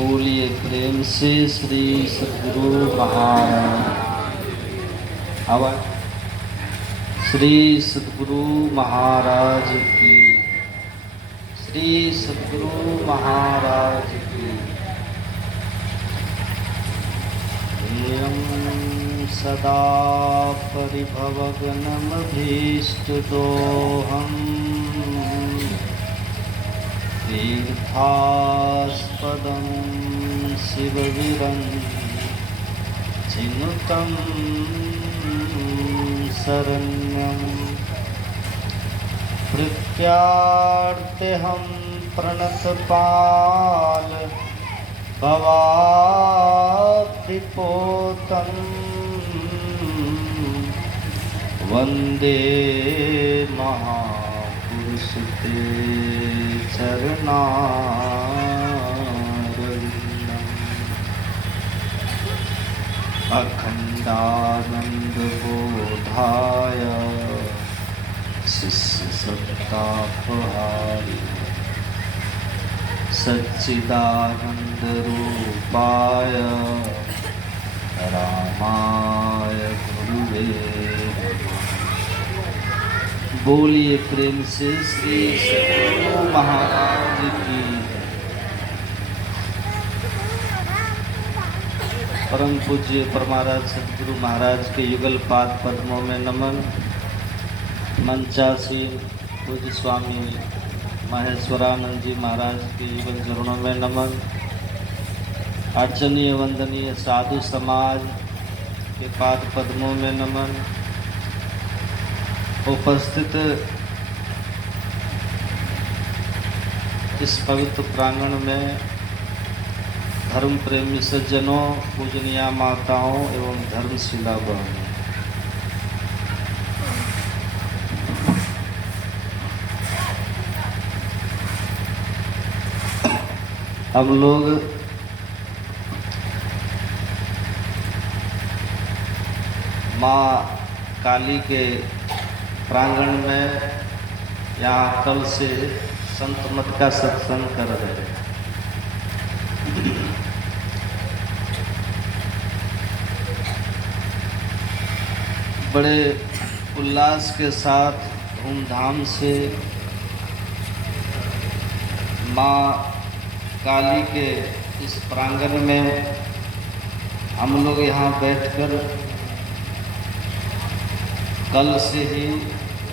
बोलिए प्रेम से श्री सद्गुरु महाराज। आवाज। श्री सद्गुरु महाराज की, श्री सद्गुरु महाराज की। यं सदा परिभवग्नमभीष्टदोहम् तीर्थास्पदं शिवविरञ्चिनुतं शरण्यं प्रत्यार्तेऽहं प्रणतपाल भवाब्धिपोतं वन्दे महापुरुष ते चरणारविन्दम्। अखण्डानन्दबोधाय शिष्यसत्तापहारि सच्चिदानन्दरूपाय रामाय गुरुवे नमः। बोलिए प्रेम से श्री सद्गुरु महाराज की। परम पूज्य परमाराज सद्गुरु महाराज के युगल पाद पद्मों में नमन। मंचासीन पूज्य स्वामी महेश्वरानंद जी महाराज के युगल चरणों में नमन। अर्चनीय वंदनीय साधु समाज के पाद पद्मों में नमन। उपस्थित इस पवित्र प्रांगण में धर्म प्रेमी सज्जनों, पूजनीय माताओं एवं धर्मशिला बहनों, हम लोग माँ काली के प्रांगण में यहाँ कल से संत मत का सत्संग कर रहे हैं। बड़े उल्लास के साथ धूमधाम से माँ काली के इस प्रांगण में हम लोग यहाँ बैठकर कल से ही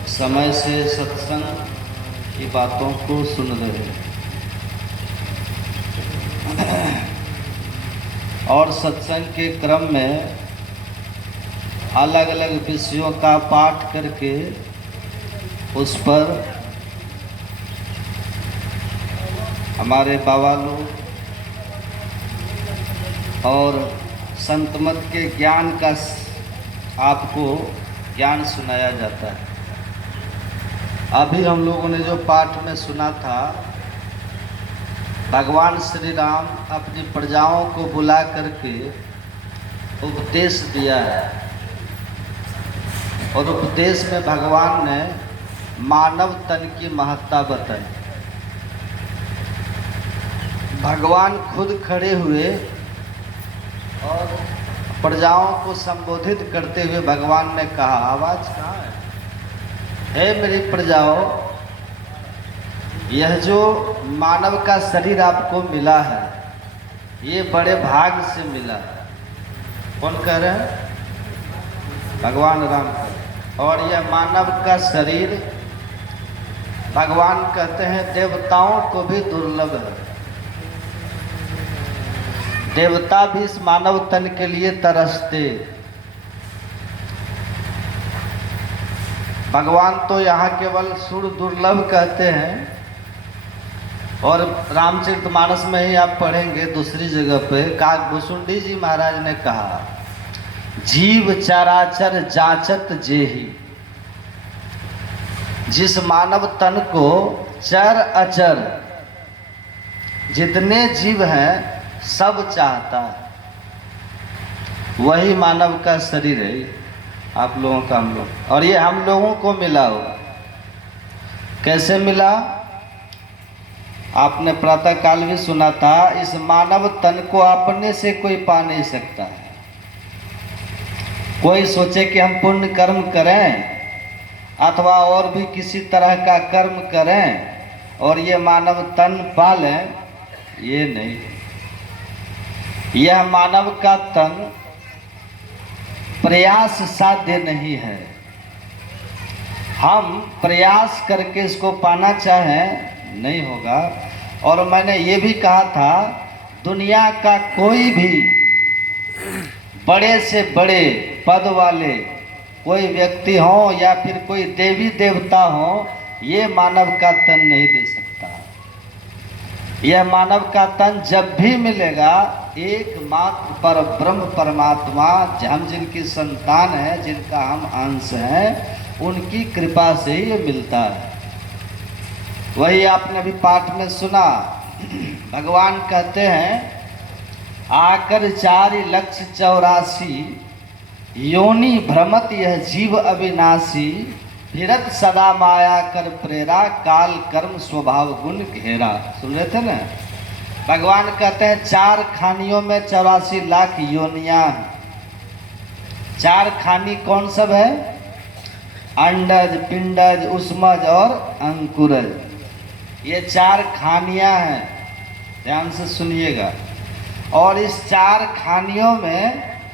समय से सत्संग की बातों को सुन रहे हैं और सत्संग के क्रम में अलग अलग विषयों का पाठ करके उस पर हमारे बाबा लोग और संत मत के ज्ञान का आपको ज्ञान सुनाया जाता है। अभी हम लोगों ने जो पाठ में सुना था, भगवान श्री राम अपनी प्रजाओं को बुला करके उपदेश दिया है और उपदेश में भगवान ने मानव तन की महत्ता बताई। भगवान खुद खड़े हुए और प्रजाओं को संबोधित करते हुए भगवान ने कहा, आवाज कहाँ है? हे मेरी प्रजाओं, यह जो मानव का शरीर आपको मिला है, ये बड़े भाग से मिला है। कौन कह रहे हैं? भगवान राम कह रहे हैं। और यह मानव का शरीर भगवान कहते हैं देवताओं को भी दुर्लभ है। देवता भी इस मानव तन के लिए तरसते। भगवान तो यहाँ केवल सुर दुर्लभ कहते हैं और रामचरितमानस में ही आप पढ़ेंगे दूसरी जगह पे काकभूषुंडी जी महाराज ने कहा, जीव चराचर जाचत जेहि। जिस मानव तन को चर अचर जितने जीव हैं सब चाहता है, वही मानव का शरीर है। आप लोगों का हम लोग, और ये हम लोगों को मिला हुआ। कैसे मिला? आपने प्रातः काल भी सुना था, इस मानव तन को अपने से कोई पा नहीं सकता है। कोई सोचे कि हम पुण्य कर्म करें अथवा और भी किसी तरह का कर्म करें और ये मानव तन पा लें, ये नहीं। यह मानव का तन प्रयास साध्य नहीं है। हम प्रयास करके इसको पाना चाहें नहीं होगा। और मैंने ये भी कहा था, दुनिया का कोई भी बड़े से बड़े पद वाले कोई व्यक्ति हो या फिर कोई देवी देवता हो, ये मानव का तन नहीं दे सकता। यह मानव का तन जब भी मिलेगा, एकमात्र पर ब्रह्म परमात्मा, हम जिनकी संतान है, जिनका हम अंश हैं, उनकी कृपा से ही ये मिलता है। वही आपने भी पाठ में सुना, भगवान कहते हैं, आकर 4,84,000 योनि भ्रमत यह जीव अविनाशी, फिरत सदा माया कर प्रेरा, काल कर्म स्वभाव गुण घेरा। सुन रहे थे ना? भगवान कहते हैं 4 खानियों में 84 लाख योनियां हैं। 4 खानी कौन सब है? अंडज, पिंडज, उष्मज और अंकुरज। ये 4 खानियां हैं, ध्यान से सुनिएगा। और इस 4 खानियों में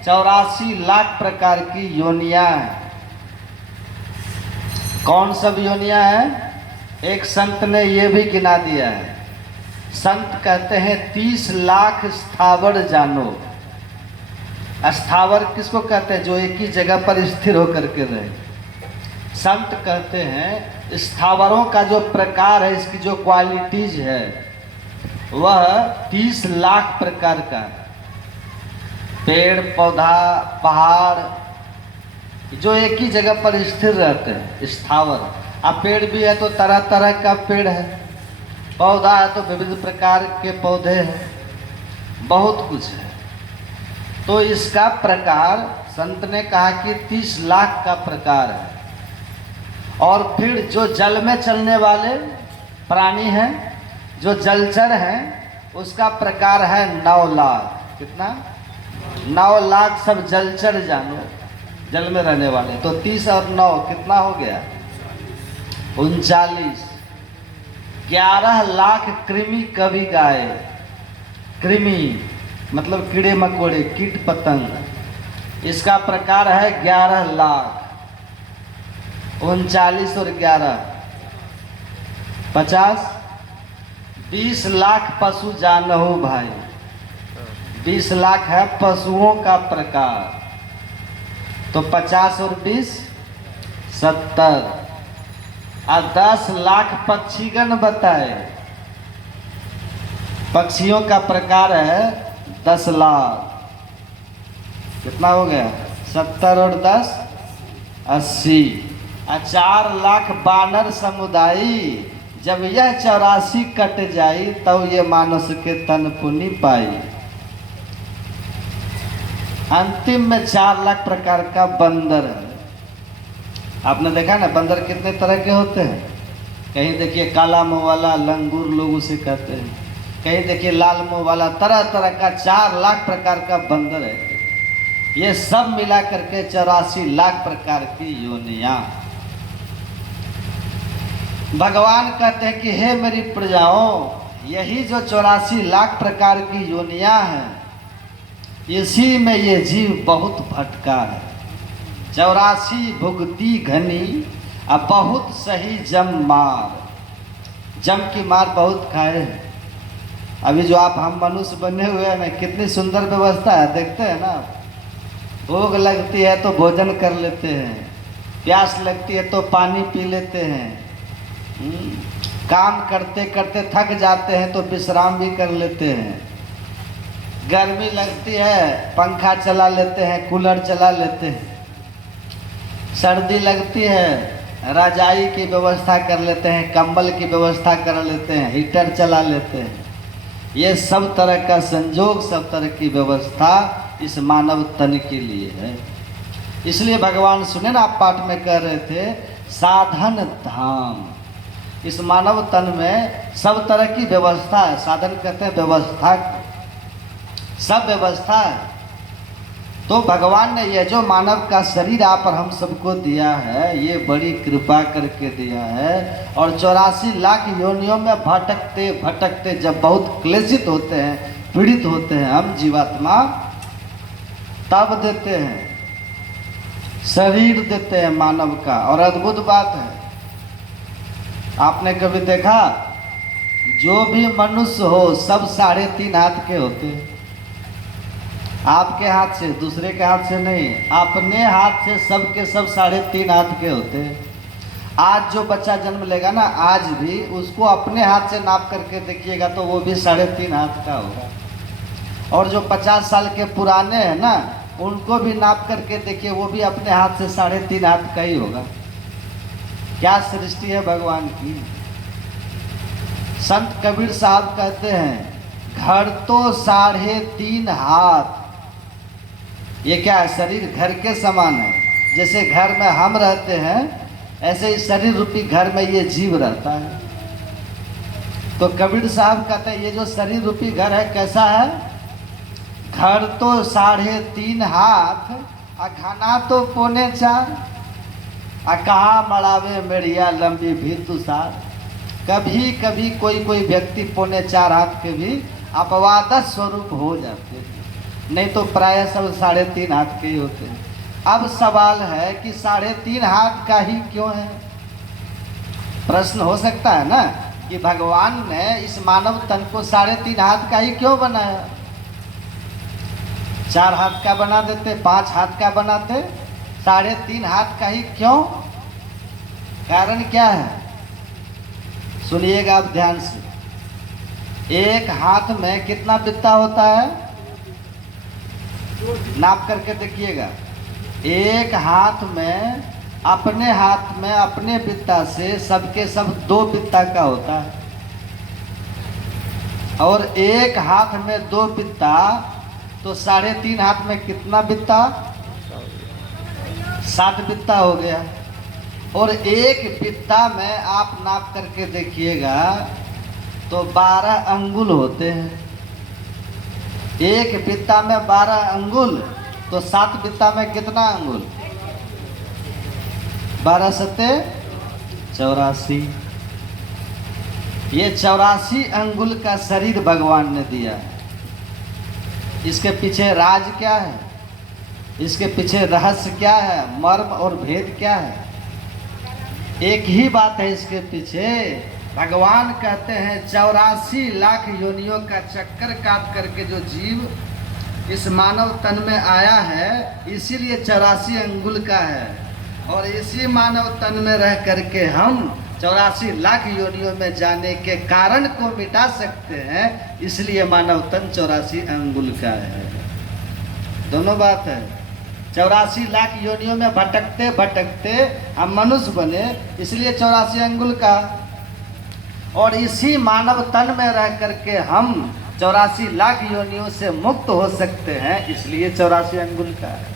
84 लाख प्रकार की योनियां हैं। कौन सब योनियां हैं? एक संत ने ये भी गिना दिया है। संत कहते हैं 30 लाख स्थावर जानो। स्थावर किसको कहते हैं? जो एक ही जगह पर स्थिर होकर के रहे। संत कहते हैं स्थावरों का जो प्रकार है, इसकी जो क्वालिटीज है, वह 30 लाख प्रकार का है। पेड़ पौधा पहाड़ जो एक ही जगह पर स्थिर रहते हैं, स्थावर। अब पेड़ भी है तो तरह तरह का पेड़ है, पौधा है तो विविध प्रकार के पौधे हैं, बहुत कुछ है। तो इसका प्रकार संत ने कहा कि 30 लाख का प्रकार है। और फिर जो जल में चलने वाले प्राणी हैं, जो जलचर हैं, उसका प्रकार है 9 लाख। कितना? 9 लाख सब जलचर जानो, जल में रहने वाले। तो 30 और 9 कितना हो गया? 39। 11 लाख कृमि कवि गाय। कृमि मतलब कीड़े मकोड़े, कीट पतंग। इसका प्रकार है 11 लाख। 39 और 11 50। 20 लाख पशु जानहु भाई। 20 लाख है पशुओं का प्रकार। तो 50 और 20 70। और 10 लाख पक्षीगण बताए। पक्षियों का प्रकार है 10 लाख। कितना हो गया? 70 और 10 80। 4 लाख बानर समुदाय। जब यह 84 कट जाई, तब ये मानस के तन पुनि पाई। अंतिम में 4 लाख प्रकार का बंदर है। आपने देखा ना, बंदर कितने तरह के होते हैं? कहीं देखिए काला मुंह वाला, लंगूर लोग उसे कहते हैं। कहीं देखिए लाल मुंह वाला, तरह तरह का 4 लाख प्रकार का बंदर है। ये सब मिला करके 84 लाख प्रकार की योनियां। भगवान कहते हैं कि हे मेरी प्रजाओं, यही जो 84 लाख प्रकार की योनियां हैं, इसी में ये जीव बहुत भटका है। 84 भुगती घनी, अब बहुत सही जम मार। जम की मार बहुत खाए हैं। अभी जो आप हम मनुष्य बने हुए हैं ना, कितनी सुंदर व्यवस्था है, देखते हैं ना। भूख लगती है तो भोजन कर लेते हैं, प्यास लगती है तो पानी पी लेते हैं, काम करते करते थक जाते हैं तो विश्राम भी कर लेते हैं। गर्मी लगती है, पंखा चला लेते हैं, कूलर चला लेते हैं। सर्दी लगती है, रजाई की व्यवस्था कर लेते हैं, कंबल की व्यवस्था कर लेते हैं, हीटर चला लेते हैं। ये सब तरह का संजोग, सब तरह की व्यवस्था इस मानव तन के लिए है। इसलिए भगवान सुने ना, आप पाठ में कह रहे थे, साधन धाम। इस मानव तन में सब तरह की व्यवस्था है। साधन कहते हैं व्यवस्था, सब व्यवस्था है। तो भगवान ने ये जो मानव का शरीर आप और हम सबको दिया है, ये बड़ी कृपा करके दिया है। और 84 लाख योनियों में भटकते भटकते जब बहुत क्लेशित होते हैं, पीड़ित होते हैं हम जीवात्मा, तब देते हैं, शरीर देते हैं मानव का। और अद्भुत बात है, आपने कभी देखा, जो भी मनुष्य हो सब 3.5 हाथ के होते हैं। आपके हाथ से, दूसरे के हाथ से नहीं, अपने हाथ से सबके सब 3.5 हाथ के होते हैं। आज जो बच्चा जन्म लेगा ना, आज भी उसको अपने हाथ से नाप करके देखिएगा तो वो भी 3.5 हाथ का होगा। और जो 50 साल के पुराने हैं ना, उनको भी नाप करके देखिए, वो भी अपने हाथ से 3.5 हाथ का ही होगा। क्या सृष्टि है भगवान की। संत कबीर साहब कहते हैं, घर तो 3.5 हाथ। ये क्या है? शरीर घर के समान है। जैसे घर में हम रहते हैं, ऐसे ही शरीर रूपी घर में ये जीव रहता है। तो कबीर साहब कहते हैं, ये जो शरीर रूपी घर है कैसा है? घर तो 3.5 हाथ, घना तो 4.25। कहाँ मड़ावे मेरिया लंबी भी तुषार। कभी कभी कोई व्यक्ति 4.25 हाथ के भी अपवाद स्वरूप हो जाते हैं, नहीं तो प्राय सब 3.5 हाथ के ही होते हैं। अब सवाल है कि 3.5 हाथ का ही क्यों है? प्रश्न हो सकता है ना कि भगवान ने इस मानव तन को 3.5 हाथ का ही क्यों बनाया? 4 हाथ का बना देते, 5 हाथ का बनाते, 3.5 हाथ का ही क्यों? कारण क्या है? सुनिएगा आप ध्यान से। एक हाथ में कितना बित्ता होता है? नाप करके देखिएगा। एक हाथ में, अपने हाथ में अपने बित्ता से सबके सब 2 बित्ता का होता है। और एक हाथ में 2 बित्ता, तो 3.5 हाथ में कितना बित्ता? 7 बित्ता हो गया। और एक बित्ता में आप नाप करके देखिएगा तो 12 अंगुल होते हैं। एक बित्ता में 12 अंगुल, तो 7 बित्ता में कितना अंगुल? 12 सत्ते 84। ये 84 अंगुल का शरीर भगवान ने दिया है। इसके पीछे राज क्या है? इसके पीछे रहस्य क्या है? मर्म और भेद क्या है? एक ही बात है इसके पीछे। भगवान कहते हैं 84 लाख योनियों का चक्कर काट करके जो जीव इस मानव तन में आया है, इसीलिए 84 अंगुल का है। और इसी मानव तन में रह करके हम 84 लाख योनियों में जाने के कारण को मिटा सकते हैं, इसलिए मानव तन 84 अंगुल का है। दोनों बात है। 84 लाख योनियों में भटकते भटकते हम मनुष्य बने, इसलिए 84 अंगुल का। और इसी मानव तन में रह करके हम 84 लाख योनियों से मुक्त हो सकते हैं, इसलिए 84 अंगुल का है।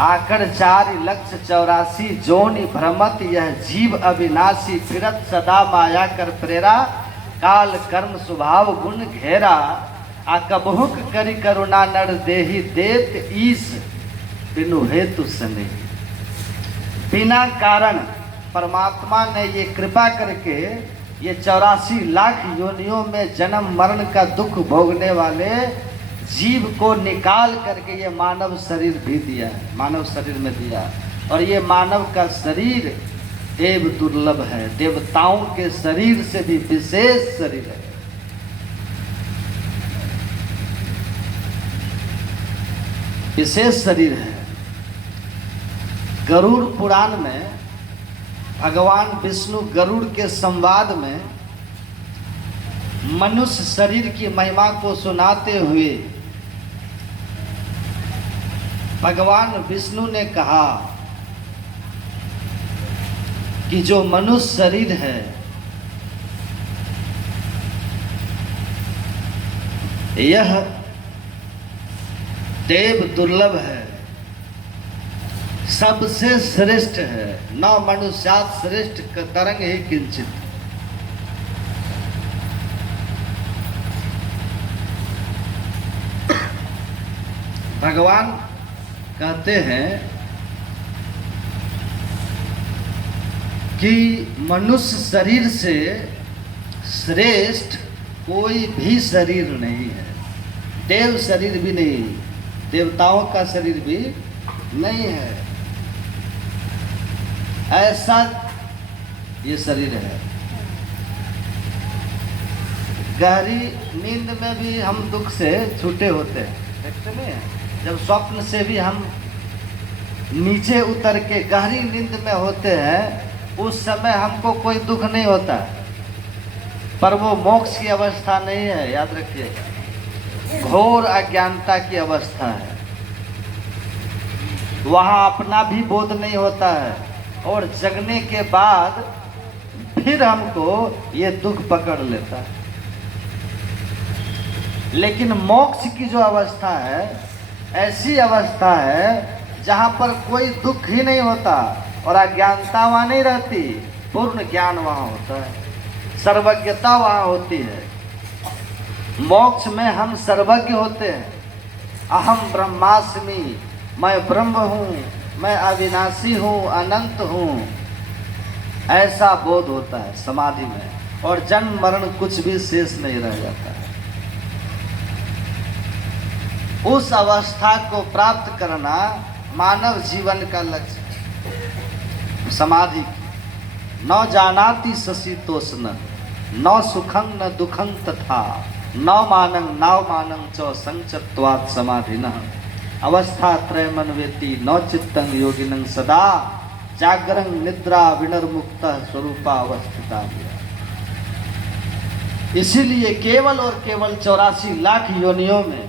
आकर 4 लक्ष 84 जोनि भ्रमत यह जीव अविनाशी, फिरत सदा माया कर प्रेरा, काल कर्म स्वभाव गुण घेरा, कबहुक करी करुणा नर देहि देत ईस, बिनु हेतु सने। बिना कारण परमात्मा ने ये कृपा करके ये 84 लाख योनियों में जन्म मरण का दुख भोगने वाले जीव को निकाल करके ये मानव शरीर भी दिया है, मानव शरीर में दिया। और ये मानव का शरीर देव दुर्लभ है, देवताओं के शरीर से भी विशेष शरीर है। विशेष शरीर है। गरुड़ पुराण में भगवान विष्णु गरुड़ के संवाद में मनुष्य शरीर की महिमा को सुनाते हुए भगवान विष्णु ने कहा कि जो मनुष्य शरीर है यह देव दुर्लभ है, सबसे श्रेष्ठ है, न मनुष्यात् श्रेष्ठ तरंग ही किंचित। भगवान कहते हैं कि मनुष्य शरीर से श्रेष्ठ कोई भी शरीर नहीं है, देव शरीर भी नहीं, देवताओं का शरीर भी नहीं है, ऐसा ये शरीर है। गहरी नींद में भी हम दुख से छूटे होते हैं, देखते नहीं है? जब स्वप्न से भी हम नीचे उतर के गहरी नींद में होते हैं, उस समय हमको कोई दुख नहीं होता, पर वो मोक्ष की अवस्था नहीं है, याद रखिएगा। घोर अज्ञानता की अवस्था है, वहाँ अपना भी बोध नहीं होता है, और जगने के बाद फिर हमको ये दुख पकड़ लेता है। लेकिन मोक्ष की जो अवस्था है, ऐसी अवस्था है जहाँ पर कोई दुख ही नहीं होता और अज्ञानता वहाँ नहीं रहती, पूर्ण ज्ञान वहाँ होता है, सर्वज्ञता वहाँ होती है। मोक्ष में हम सर्वज्ञ होते हैं। अहम ब्रह्मास्मि, मैं ब्रह्म हूँ, मैं अविनाशी हूँ, अनंत हूँ, ऐसा बोध होता है समाधि में, और जन्म मरण कुछ भी शेष नहीं रह जाता है। उस अवस्था को प्राप्त करना मानव जीवन का लक्ष्य है। समाधि न जानाति शशितोष्ण, न सुखं न दुखं तथा, न मानं नावमानं च संचत्वात् समाधिनः। अवस्था त्रयमन्वेति न चित्तं योगिनं सदा, जागरं निद्रा विनिर्मुक्तः स्वरूपावस्थिता। इसीलिए केवल और केवल 84 लाख योनियों में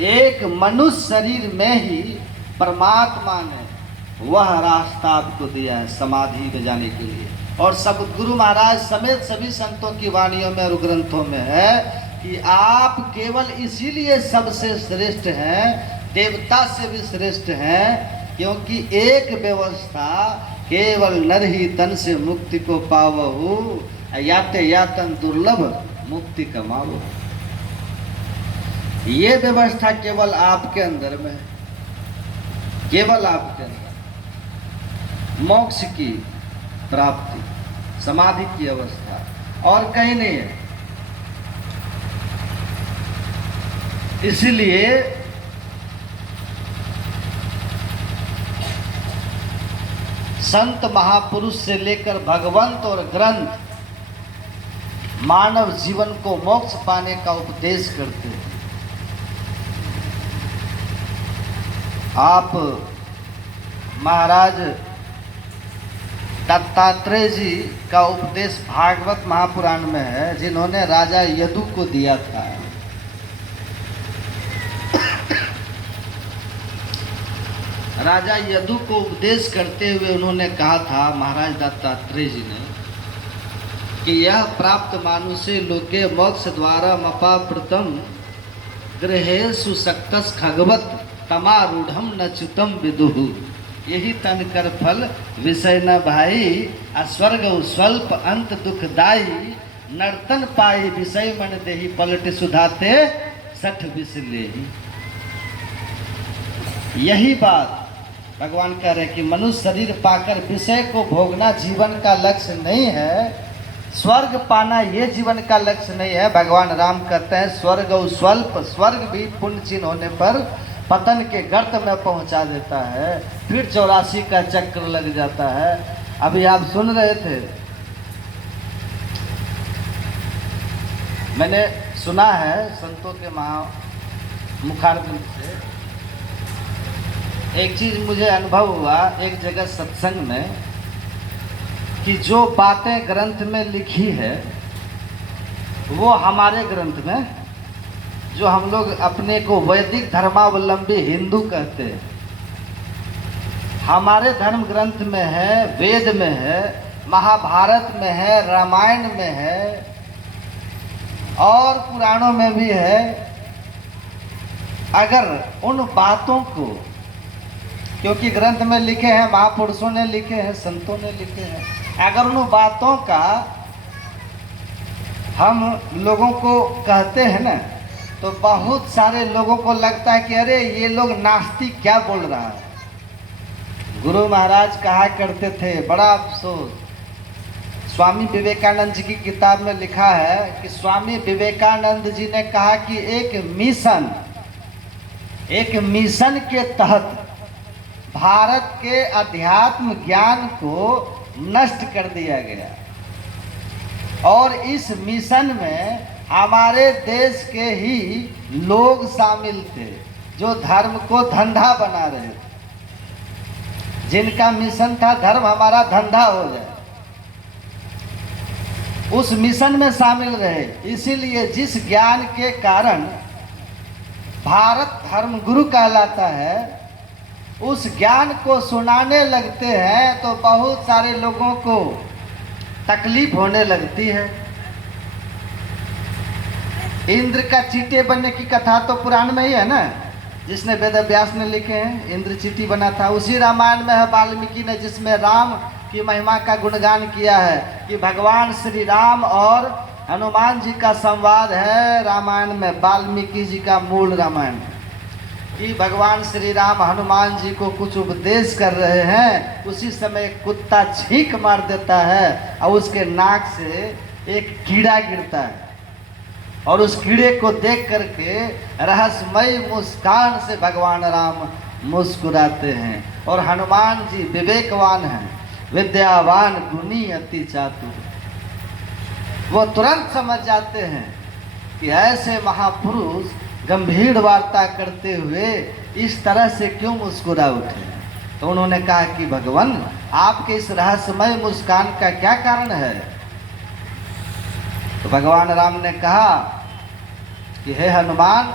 एक मनुष्य शरीर में ही परमात्मा ने वह रास्ता आपको दिया है समाधि में जाने के लिए। और सद्गुरु महाराज समेत सभी संतों की वाणियों में और ग्रंथों में है कि आप केवल इसीलिए सबसे श्रेष्ठ हैं, देवता से भी श्रेष्ठ हैं, क्योंकि एक व्यवस्था केवल नर ही तन से मुक्ति को पावहु, याते यातन दुर्लभ मुक्ति कमावो। ये व्यवस्था केवल आपके अंदर में, केवल आपके अंदर मोक्ष की प्राप्ति, समाधि की अवस्था, और कहीं नहीं है। इसलिए संत महापुरुष से लेकर भगवंत और ग्रंथ मानव जीवन को मोक्ष पाने का उपदेश करते हैं। आप महाराज दत्तात्रेय जी का उपदेश भागवत महापुराण में है, जिन्होंने राजा यदु को दिया था। राजा यदु को उपदेश करते हुए उन्होंने कहा था, महाराज दत्तात्रेय जी ने, कि यह प्राप्त मानुषे लोके मोक्ष द्वारा मपावृतम गृहेषु सक्तस खगवत तमारूढ़म न च्युतम विदुहु। यही तन कर फल विषय न भाई, अस्वर्ग स्वल्प अंत दुखदाई, नर्तन पाई विषय मन देहि, पलट सुधाते 60 विष लेहि। यही बात भगवान कह रहे कि मनुष्य शरीर पाकर विषय को भोगना जीवन का लक्ष्य नहीं है, स्वर्ग पाना ये जीवन का लक्ष्य नहीं है। भगवान राम कहते हैं स्वर्ग स्वल्प, स्वर्ग भी पुण्य चिन्ह होने पर पतन के गर्त में पहुंचा देता है, फिर 84 का चक्र लग जाता है। अभी आप सुन रहे थे, मैंने सुना है संतों के मुखारबिंद से, एक चीज मुझे अनुभव हुआ एक जगह सत्संग में, कि जो बातें ग्रंथ में लिखी है वो हमारे ग्रंथ में, जो हम लोग अपने को वैदिक धर्मावलंबी हिंदू कहते हैं, हमारे धर्म ग्रंथ में है, वेद में है, महाभारत में है, रामायण में है, और पुराणों में भी है। अगर उन बातों को क्योंकि ग्रंथ में लिखे हैं, महापुरुषों ने लिखे हैं, संतों ने लिखे हैं। अगर उन बातों का हम लोगों को कहते हैं ना, तो बहुत सारे लोगों को लगता है कि अरे ये लोग नास्तिक क्या बोल रहा है। गुरु महाराज कहा करते थे, बड़ा अफसोस, स्वामी विवेकानंद जी की किताब में लिखा है कि स्वामी विवेकानंद जी ने कहा कि एक मिशन के तहत भारत के अध्यात्म ज्ञान को नष्ट कर दिया गया, और इस मिशन में हमारे देश के ही लोग शामिल थे जो धर्म को धंधा बना रहे थे, जिनका मिशन था धर्म हमारा धंधा हो जाए, उस मिशन में शामिल रहे। इसीलिए जिस ज्ञान के कारण भारत धर्म गुरु कहलाता है, उस ज्ञान को सुनाने लगते हैं तो बहुत सारे लोगों को तकलीफ होने लगती है। इंद्र का चींटी बनने की कथा तो पुराण में ही है ना, जिसने वेद व्यास ने लिखे हैं, इंद्र चींटी बना था। उसी रामायण में है वाल्मीकि ने, जिसमें राम की महिमा का गुणगान किया है कि भगवान श्री राम और हनुमान जी का संवाद है रामायण में, वाल्मीकि जी का मूल रामायण, कि भगवान श्री राम हनुमान जी को कुछ उपदेश कर रहे हैं, उसी समय कुत्ता छींक मार देता है और उसके नाक से एक कीड़ा गिरता है, और उस कीड़े को देख करके रहस्यमयी मुस्कान से भगवान राम मुस्कुराते हैं। और हनुमान जी विवेकवान हैं, विद्यावान गुणी अति चातुर, वो तुरंत समझ जाते हैं कि ऐसे महापुरुष गंभीर वार्ता करते हुए इस तरह से क्यों मुस्कुरा उठे। तो उन्होंने कहा कि भगवान, आपके इस रहस्यमय मुस्कान का क्या कारण है। तो भगवान राम ने कहा कि हे हनुमान,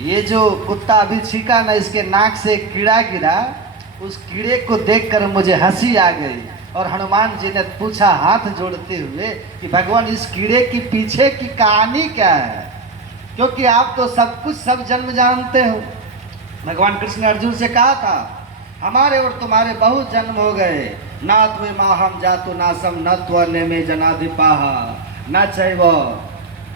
ये जो कुत्ता अभी छींका ना, इसके नाक से एक कीड़ा गिरा, उस कीड़े को देखकर मुझे हंसी आ गई। और हनुमान जी ने पूछा हाथ जोड़ते हुए कि भगवान, इस कीड़े की पीछे की कहानी क्या है, क्योंकि आप तो सब कुछ सब जन्म जानते हो। भगवान कृष्ण ने अर्जुन से कहा था, हमारे और तुम्हारे बहुत जन्म हो गए, ना त्वे माहम जातु नासम न त्वने में जनाधिपाहा न चैव,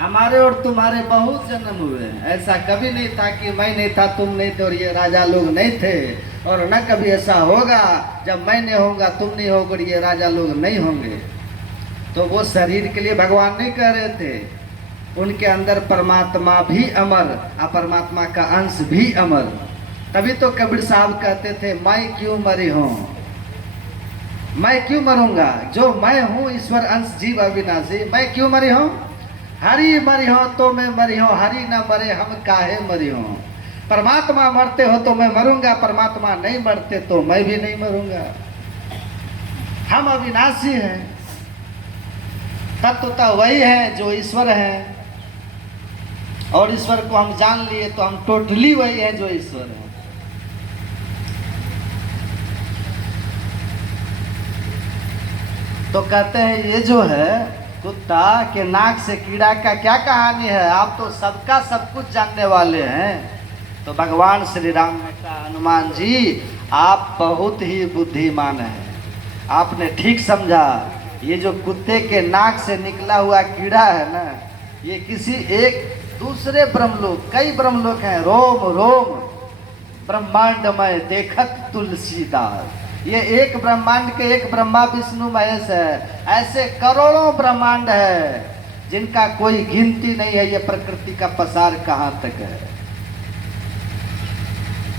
हमारे और तुम्हारे बहुत जन्म हुए हैं। ऐसा कभी नहीं था कि मैं नहीं था, तुम नहीं थे और ये राजा लोग नहीं थे, और न कभी ऐसा होगा जब मैं नहीं होगा तुम नहीं होगा और ये राजा लोग नहीं होंगे। तो वो शरीर के लिए भगवान नहीं कह रहे थे, उनके अंदर परमात्मा भी अमर, परमात्मा का अंश भी अमर। तभी तो कबीर साहब कहते थे, मैं क्यों मरी हूँ, मैं क्यों मरूंगा, जो मैं हूँ ईश्वर अंश जीव अविनाशी, मैं क्यों मरी हूँ। हरि मरी हो तो मैं मरी हूँ, हरि न मरे हम काहे मरी हूँ। परमात्मा मरते हो तो मैं मरूंगा, परमात्मा नहीं मरते तो मैं भी नहीं मरूंगा। हम अविनाशी हैं, तत्व तो वही है जो ईश्वर है, और ईश्वर को हम जान लिए तो हम टोटली वही है जो ईश्वर है। तो कहते हैं ये जो है कुत्ता के नाक से कीड़ा का क्या कहानी है, आप तो सबका सब कुछ जानने वाले हैं। तो भगवान श्री राम ने कहा, हनुमान जी आप बहुत ही बुद्धिमान हैं, आपने ठीक समझा। ये जो कुत्ते के नाक से निकला हुआ कीड़ा है ना, ये किसी एक दूसरे ब्रह्मलोक, कई ब्रह्मलोक हैं, रोम रोम ब्रह्मांडमय देखत तुलसीदास, ये एक ब्रह्मांड के एक ब्रह्मा विष्णु महेश है। ऐसे करोड़ों ब्रह्मांड है जिनका कोई गिनती नहीं है। ये प्रकृति का पसार कहाँ तक है।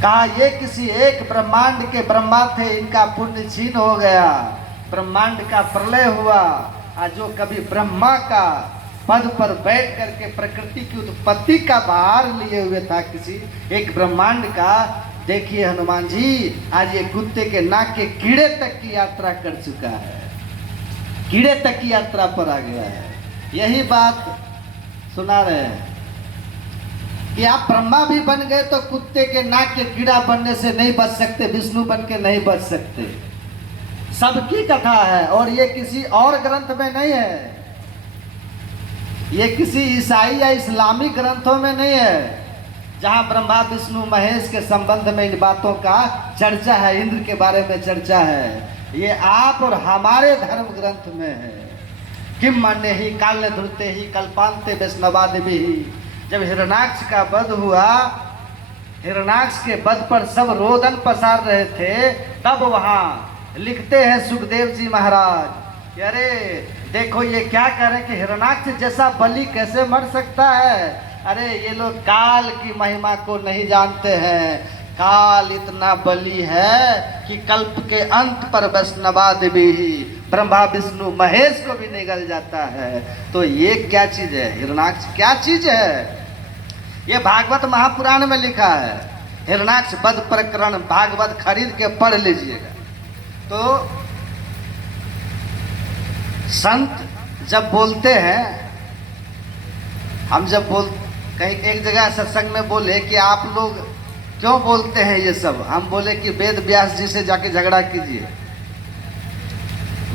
कहा ये किसी एक ब्रह्मांड के ब्रह्मा थे, इनका पुण्य छीन हो गया, ब्रह्मांड का प्रलय हुआ। आज जो कभी ब्रह्मा का पद पर बैठ करके प्रकृति की उत्पत्ति का भार लिए हुए था किसी एक ब्रह्मांड का, देखिए हनुमान जी आज ये कुत्ते के नाक के कीड़े तक की यात्रा कर चुका है, कीड़े तक की यात्रा पर आ गया है। यही बात सुना रहे हैं कि आप ब्रह्मा भी बन गए तो कुत्ते के नाक के कीड़ा बनने से नहीं बच सकते, विष्णु बन के नहीं बच सकते। सबकी कथा है, और ये किसी और ग्रंथ में नहीं है, ये किसी ईसाई या इस्लामी ग्रंथों में नहीं है, जहाँ ब्रह्मा विष्णु महेश के संबंध में इन बातों का चर्चा है, इंद्र के बारे में चर्चा है, ये आप और हमारे धर्म ग्रंथ में है। किम मन्य ही काल धुरते ही कल्पांते वैष्णवादिवी ही। जब हिरणाक्ष का वध हुआ, हिरणाक्ष के वध पर सब रोदन पसार रहे थे, तब वहाँ लिखते हैं सुखदेव जी महाराज कि अरे देखो ये क्या कह रहे हैं कि हिरणाक्ष जैसा बलि कैसे मर सकता है। अरे ये लोग काल की महिमा को नहीं जानते हैं। काल इतना बली है कि कल्प के अंत पर वैष्णवादिवी ही ब्रह्मा विष्णु महेश को भी निगल जाता है। तो ये क्या चीज है? हिरणाक्ष क्या चीज है? ये भागवत महापुराण में लिखा है। हिरणाक्ष वध प्रकरण भागवत खरीद के पढ़ लीजिएगा। तो संत जब बोलते हैं, हम जब कहीं एक जगह सत्संग में बोले कि आप लोग क्यों बोलते हैं ये सब, हम बोले कि वेद व्यास जी से जाके झगड़ा कीजिए,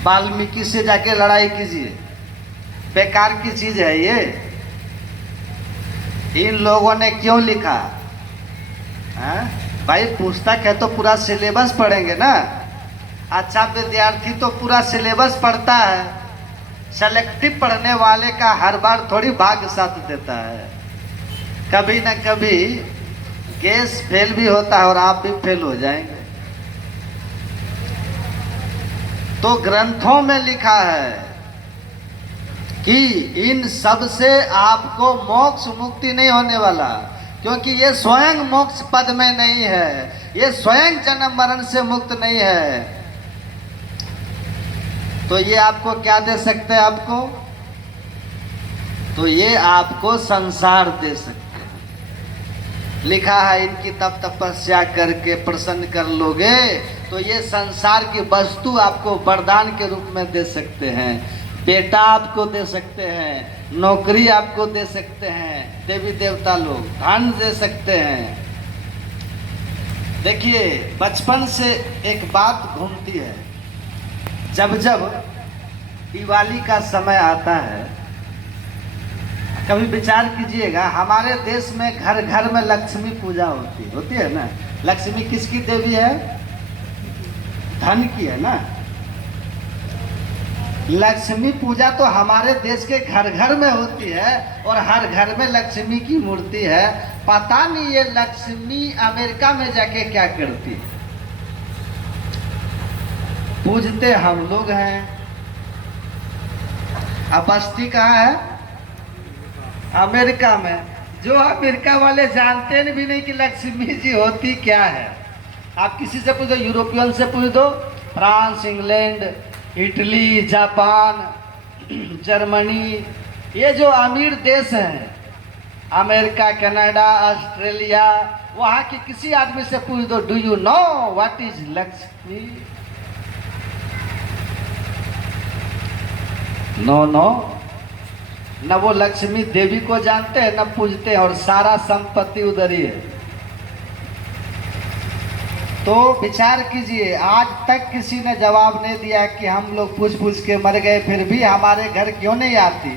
वाल्मीकि से जाके लड़ाई कीजिए, बेकार की चीज है ये। इन लोगों ने क्यों लिखा? भाई पुस्तक है तो पूरा सिलेबस पढ़ेंगे ना। अच्छा विद्यार्थी तो पूरा सिलेबस पढ़ता है, सेलेक्टिव पढ़ने वाले का हर बार थोड़ी भाग्य साथ देता है। कभी न कभी केस फेल भी होता है और आप भी फेल हो जाएंगे। तो ग्रंथों में लिखा है कि इन सब से आपको मोक्ष मुक्ति नहीं होने वाला, क्योंकि ये स्वयं मोक्ष पद में नहीं है, ये स्वयं जन्म मरण से मुक्त नहीं है। तो ये आपको क्या दे सकते हैं? आपको तो ये आपको संसार दे सकते हैं। लिखा है इनकी तब तपस्या करके प्रसन्न कर लोगे तो ये संसार की वस्तु आपको वरदान के रूप में दे सकते हैं। बेटा आपको दे सकते हैं, नौकरी आपको दे सकते हैं, देवी देवता लोग धन दे सकते हैं। देखिए बचपन से एक बात घूमती है, जब जब दिवाली का समय आता है, कभी विचार कीजिएगा, हमारे देश में घर घर में लक्ष्मी पूजा होती है ना। लक्ष्मी किसकी देवी है? धन की है ना। लक्ष्मी पूजा तो हमारे देश के घर घर में होती है और हर घर में लक्ष्मी की मूर्ति है। पता नहीं ये लक्ष्मी अमेरिका में जाके क्या करती है। पूजते हम लोग हैं। अब बस्ती कहाँ है? अमेरिका में। जो अमेरिका वाले जानते भी नहीं कि लक्ष्मी जी होती क्या है। आप किसी से पूछो, यूरोपियन से पूछ दो, France, England, Italy, Japan, Germany, ये जो अमीर देश हैं, अमेरिका, कनाडा, ऑस्ट्रेलिया, वहाँ के किसी आदमी से पूछ दो, do you know what is Lakshmi? No no, न वो लक्ष्मी देवी को जानते हैं न पूजते हैं, और सारा संपत्ति उधर ही है। तो विचार कीजिए, आज तक किसी ने जवाब नहीं दिया कि हम लोग पूछ पूछ के मर गए, फिर भी हमारे घर क्यों नहीं आती।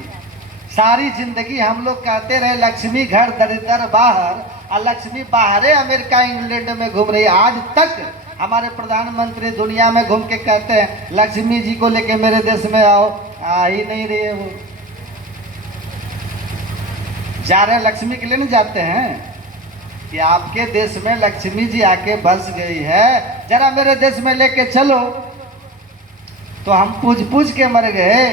सारी जिंदगी हम लोग कहते रहे लक्ष्मी घर दरिद्र बाहर, और लक्ष्मी बाहरे अमेरिका इंग्लैंड में घूम रही है। आज तक हमारे प्रधानमंत्री दुनिया में घूम के कहते हैं लक्ष्मी जी को लेके मेरे देश में आओ, आ ही नहीं रही है। वो जा रहे लक्ष्मी के लिए नहीं जाते हैं कि आपके देश में लक्ष्मी जी आके बस गई है, जरा मेरे देश में लेके चलो। तो हम पूछ पूछ के मर गए,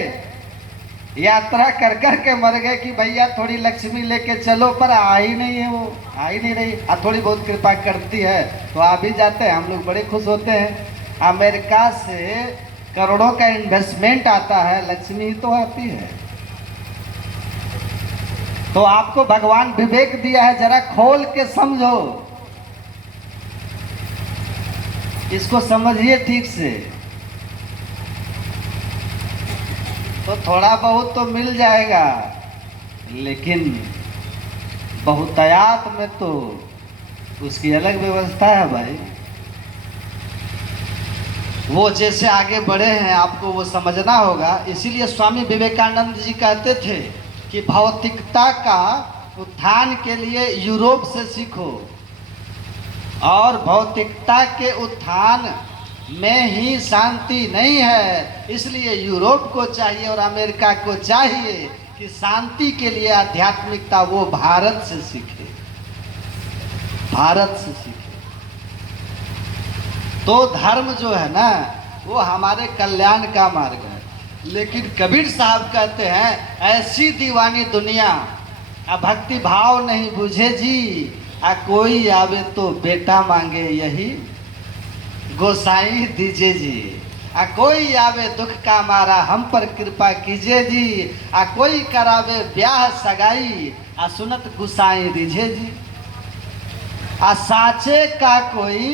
यात्रा कर कर के मर गए कि भैया थोड़ी लक्ष्मी लेके चलो, पर आ ही नहीं है, वो आ ही नहीं रही। थोड़ी बहुत कृपा करती है तो आ भी जाते हैं, हम लोग बड़े खुश होते हैं। अमेरिका से करोड़ों का इन्वेस्टमेंट आता है, लक्ष्मी ही तो आती है। तो आपको भगवान विवेक दिया है, जरा खोल के समझो, इसको समझिए ठीक से, तो थोड़ा बहुत तो मिल जाएगा। लेकिन बहुतायत में तो उसकी अलग व्यवस्था है भाई। वो जैसे आगे बढ़े हैं आपको वो समझना होगा। इसीलिए स्वामी विवेकानंद जी कहते थे कि भौतिकता का उत्थान के लिए यूरोप से सीखो, और भौतिकता के उत्थान में ही शांति नहीं है। इसलिए यूरोप को चाहिए और अमेरिका को चाहिए कि शांति के लिए आध्यात्मिकता वो भारत से सीखे, भारत से सीखे। तो धर्म जो है ना वो हमारे कल्याण का मार्ग है। लेकिन कबीर साहब कहते हैं ऐसी दीवानी दुनिया भक्ति भाव नहीं बुझे जी, कोई आवे तो बेटा मांगे यही गोसाई दीजिए जी। कोई आवे दुख का मारा हम पर कृपा कीजिए जी, कोई करावे ब्याह सगाई सुनत गुसाई दीजिए जी। साचे का कोई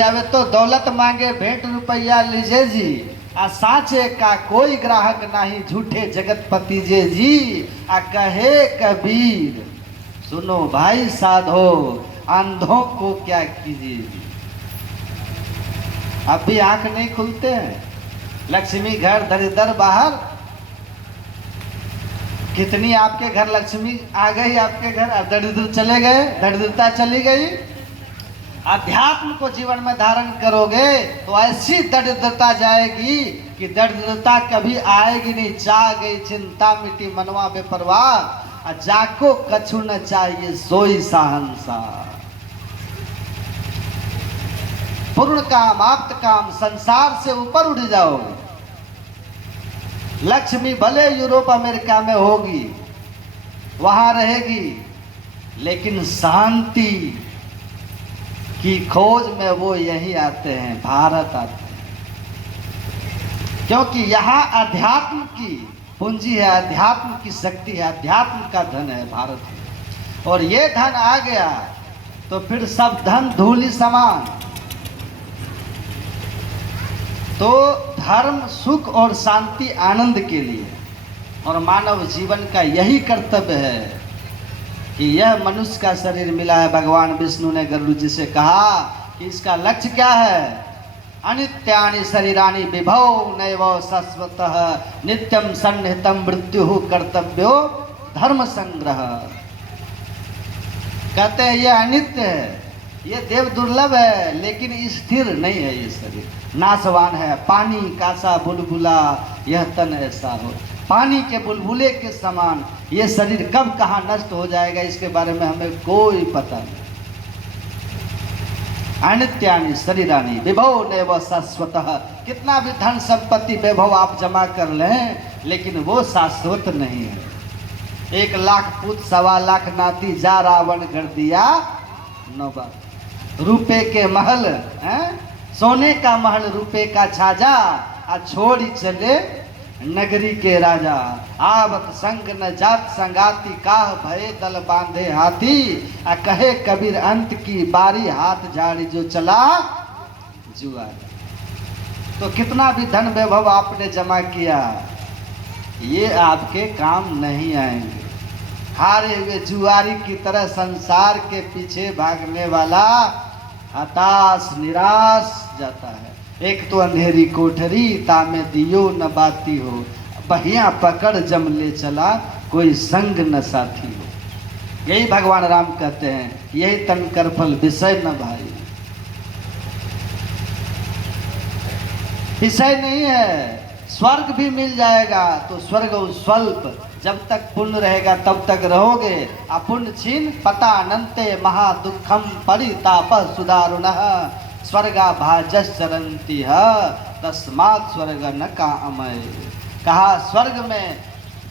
आवे तो दौलत मांगे भेंट रुपया लीजिए जी। साचे का कोई ग्राहक नहीं झूठे जगतपति जे जी। कहे कबीर सुनो भाई साधो अंधों को क्या कीजिए। अब भी आंख नहीं खुलते हैं, लक्ष्मी घर दरिद्र बाहर। कितनी आपके घर लक्ष्मी आ गई आपके घर और दरिद्र चले गए, दरिद्रता चली गई। अध्यात्म को जीवन में धारण करोगे तो ऐसी दरिद्रता जाएगी कि दरिद्रता कभी आएगी नहीं। चा गई चिंता मिटी मनवा बेपरवाह, जाको कछु न चाहिए सोई शहंशाह। पूर्ण काम आप्त काम, संसार से ऊपर उठ जाओगे। लक्ष्मी भले यूरोप अमेरिका में होगी, वहां रहेगी, लेकिन शांति की खोज में वो यही आते हैं, भारत आते हैं। क्योंकि यहाँ अध्यात्म की पूंजी है, अध्यात्म की शक्ति है, अध्यात्म का धन है भारत में। और ये धन आ गया तो फिर सब धन धूलि समान। तो धर्म सुख और शांति आनंद के लिए, और मानव जीवन का यही कर्तव्य है कि यह मनुष्य का शरीर मिला है। भगवान विष्णु ने गरुड़ जी से कहा कि इसका लक्ष्य क्या है। अनित्यानि शरीरानि विभव नैव शाश्वतः नित्यम सन्निहितम मृत्यु कर्तव्यो धर्म संग्रह। कहते हैं यह अनित्य है, ये देव दुर्लभ है, लेकिन स्थिर नहीं है। ये शरीर नाशवान है, पानी का सा बुलबुला यह तन ऐसा हो। पानी के बुलबुले के समान ये शरीर कब कहाँ नष्ट हो जाएगा इसके बारे में हमें कोई पता नहीं। अनित्यानि शरीरानि विभव नैव शाश्वतः। कितना भी धन संपत्ति वैभव आप जमा कर लें, लेकिन वो शाश्वत नहीं है। 1 लाख पुत 1.25 लाख नाती जा रावण कर दिया नौबा। रुपए के महल सोने का महल रुपए का छाजा, छोड़ी चले नगरी के राजा। आवत संग न जात संगाती काह भये दल बांधे हाथी। कहे कबीर अंत की बारी हाथ झाड़ी जो चला जुआरी। तो कितना भी धन वैभव आपने जमा किया, ये आपके काम नहीं आएंगे। हारे हुए जुआरी की तरह संसार के पीछे भागने वाला हताश निराश जाता है। एक तो अंधेरी कोठरी तामे दियो न बाती हो, बहिया पकड़ जम ले चला कोई संग न साथी हो। यही भगवान राम कहते हैं, यही तन कर फल विषय न भाई। विषय नहीं है, स्वर्ग भी मिल जाएगा तो स्वर्ग स्वल्प, जब तक पुण्य रहेगा तब तक रहोगे। अपुण्य छीन पता अनंते महा दुखम परिताप सुदारुणः। स्वर्गा भाजश्चरन्ति तस्मात् स्वर्ग न कामय। कहा स्वर्ग में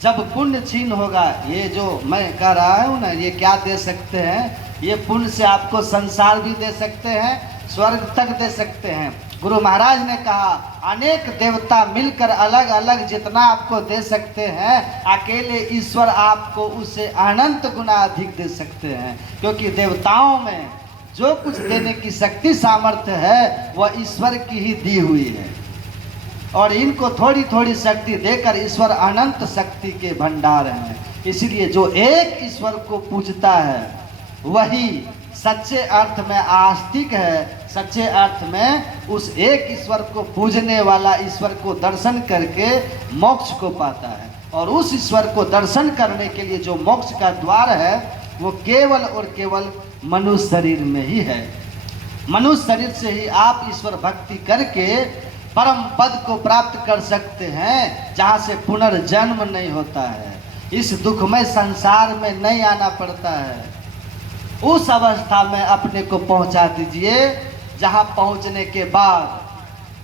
जब पुण्य छीन होगा, ये जो मैं कह रहा हूँ ना, ये क्या दे सकते हैं? ये पुण्य से आपको संसार भी दे सकते हैं, स्वर्ग तक दे सकते हैं। गुरु महाराज ने कहा अनेक देवता मिलकर अलग अलग जितना आपको दे सकते हैं, अकेले ईश्वर आपको उससे अनंत गुना अधिक दे सकते हैं। क्योंकि देवताओं में जो कुछ देने की शक्ति सामर्थ्य है वह ईश्वर की ही दी हुई है, और इनको थोड़ी थोड़ी शक्ति देकर ईश्वर अनंत शक्ति के भंडार हैं। इसलिए जो एक ईश्वर को पूजता है वही सच्चे अर्थ में आस्तिक है, सच्चे अर्थ में उस एक ईश्वर को पूजने वाला ईश्वर को दर्शन करके मोक्ष को पाता है। और उस ईश्वर को दर्शन करने के लिए जो मोक्ष का द्वार है वो केवल और केवल मनुष्य शरीर में ही है। मनुष्य शरीर से ही आप ईश्वर भक्ति करके परम पद को प्राप्त कर सकते हैं, जहाँ से पुनर्जन्म नहीं होता है, इस दुखमय संसार में नहीं आना पड़ता है। उस अवस्था में अपने को पहुंचा दीजिए जहाँ पहुंचने के बाद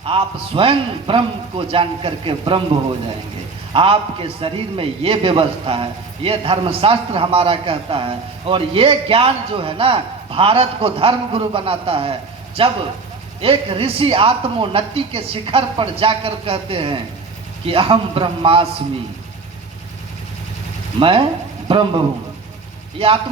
आप स्वयं ब्रह्म को जान करके ब्रह्म हो जाएंगे। आपके शरीर में ये व्यवस्था है, ये धर्मशास्त्र हमारा कहता है। और ये ज्ञान जो है ना, भारत को धर्म गुरु बनाता है। जब एक ऋषि आत्मोन्नति के शिखर पर जाकर कहते हैं कि अहम ब्रह्मास्मि, मैं ब्रह्म हूँ, ये आत्म